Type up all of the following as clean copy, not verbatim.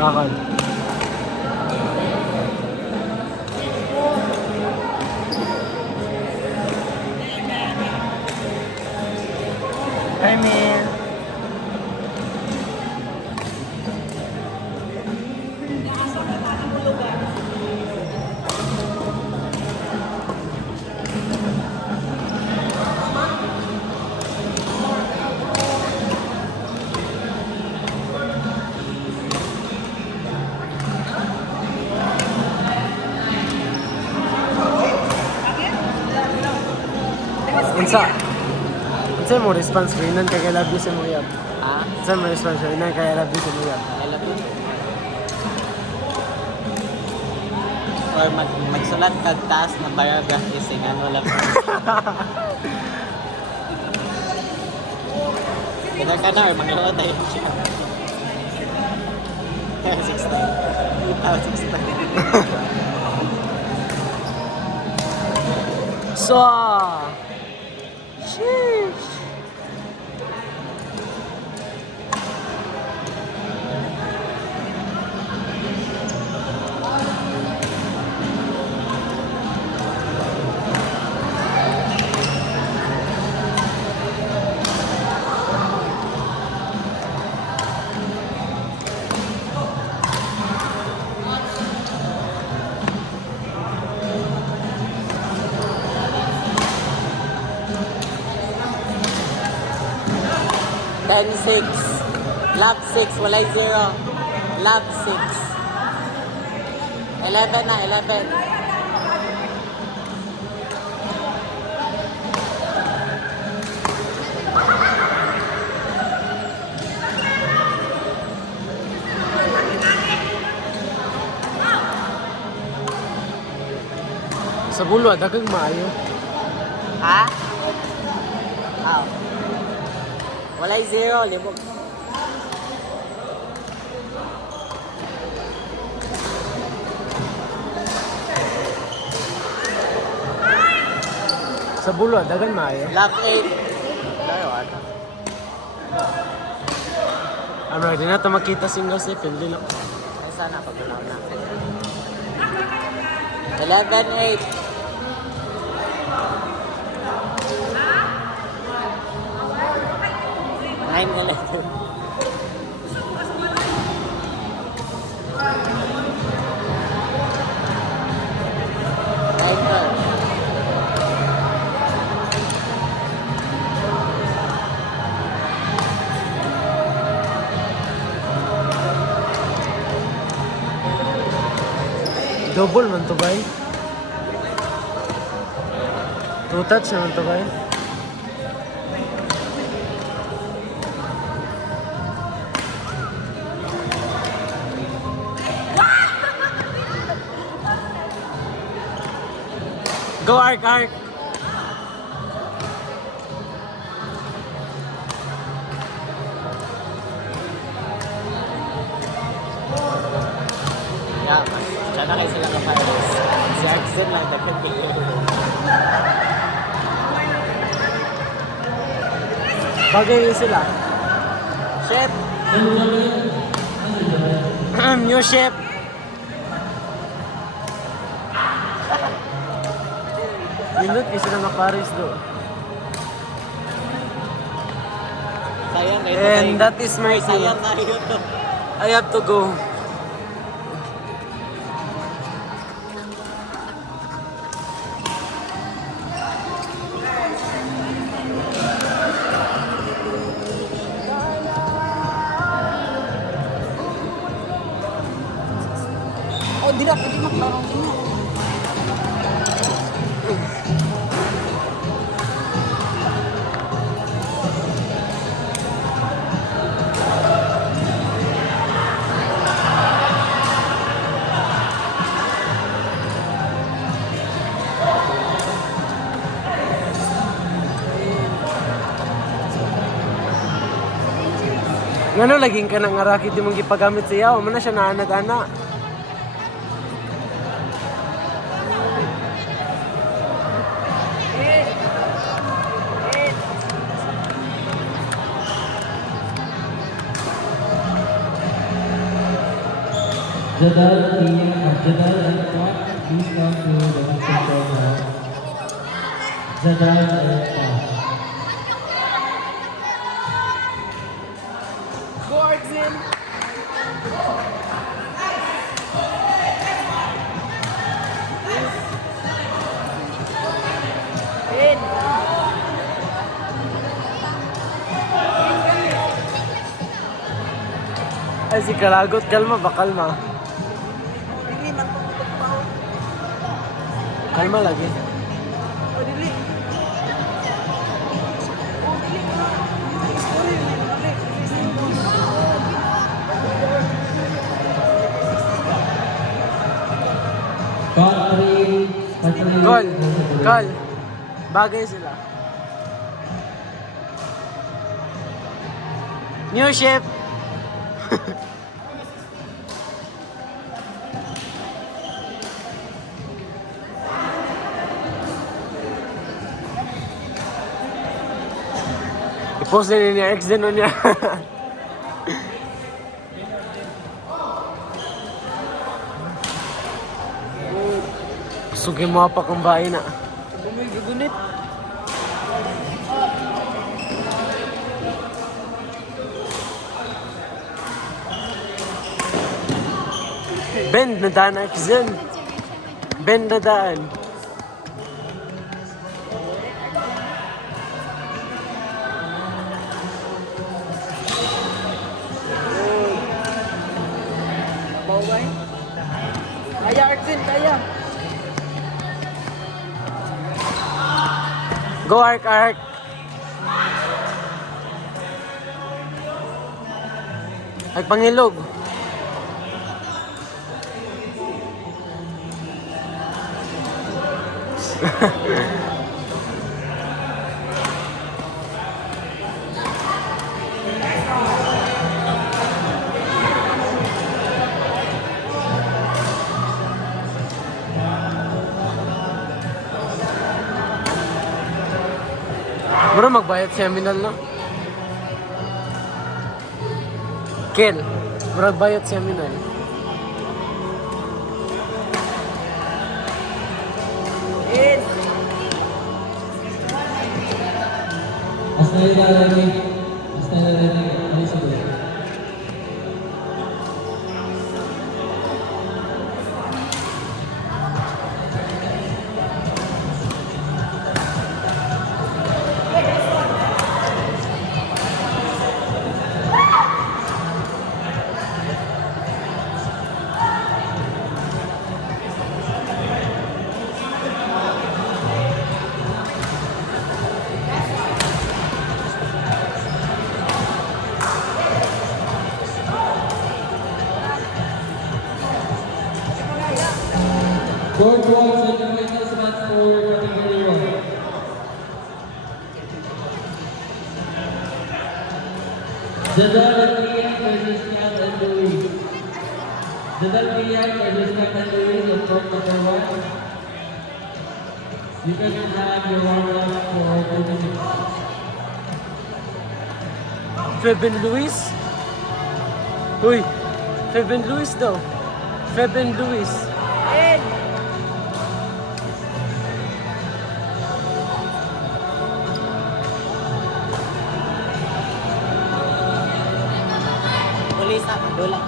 Bakal. Hi, man. Unsa mo response ko inan kay love you si Muyab? Ha? Unsa mo response ko inan kay love you si Muyab? I love you. Or magsulat kag taas na biography sing ano lang. Kaya ka na or magluwa tayo siya. 16. So, sheesh. Ten 6. Lab 6, walay 0. Lab 6. 11 na, 11. Sa bulo, dagang maayo. Ha? Aw. Walay 0, libog. Sa bulo, dagang maayo. Lab 8. Layo, ano? Ano, di na ito makita single si Phil, lang. Ay, sana pagulaw na. 11-8. Nine 11. Double man to bay. Two touch naman to bay. Go Ark, Ark. Yeah, diyan na kayo sila ka-virus. Si Arxen lang, nagkakilin. Bagay sila. Chef! New chef. Nindot kasi na makaris do. Sayang kayo. And that is my Sayang na yun to. I have to go. Oh, di na, pwede maklarong din mo. Ngano laging ka nang arakit di mong gipagamit siya, o man na siya naanag-ana. Jadal and Pat, please come to the control now. Jadal and Pat. Go, Arxin! Ay, si Kalagot, kalma ba? Kalma. Kalma lagi. Gol! Gol! Bagay sila. New ship! I-post din ni X din nun niya. Sugi mo pa kung bahay na. Gugunit. Bend na daan X din. Bend na daan. Kaya, Arxin, kaya. Go Ark, Ark! Ay, pangilog. Bro, magbayad seminal na. Kel, bro, magbayad seminal. Hasta ilalagay. Hasta ilalagay. Ay, sige. Court 1, semifinals match for category 1. Jadal and Ian versus Kat and Louis. Jadal and Ian versus Kat and Louis on court number 1. You can have your warm-up for 2 minutes. Feb and Luis? Uy, Feb and Luis daw. Feb and Luis. Kulisa, madula.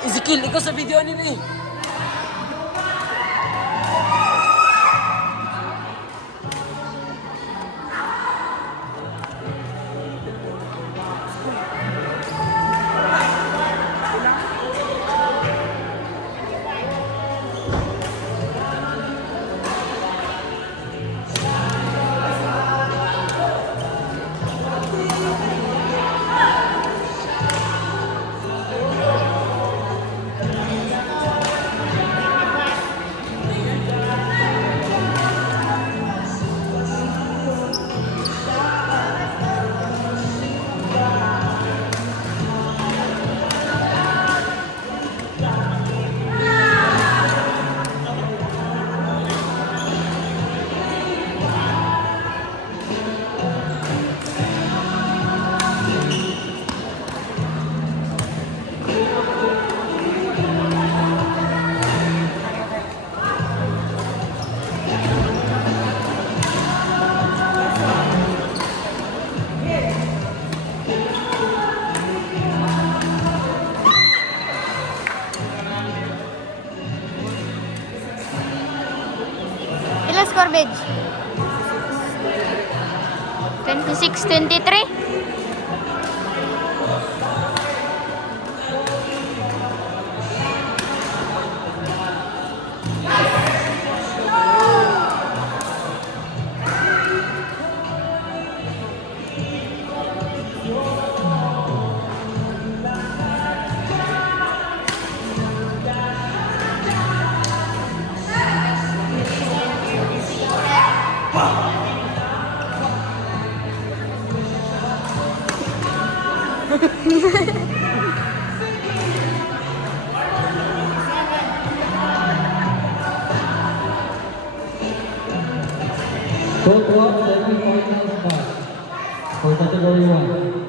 Ezekiel, ikaw sa video nila eh. garbage? 26-23? Code 1, semi-finals match for category 1.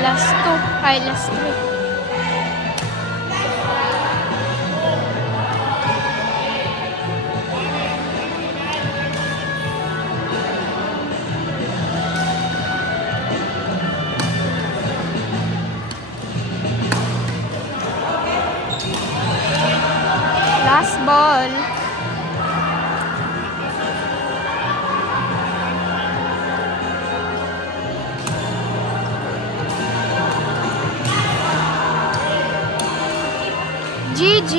Last 2. Ay, last 3. Last ball. GG.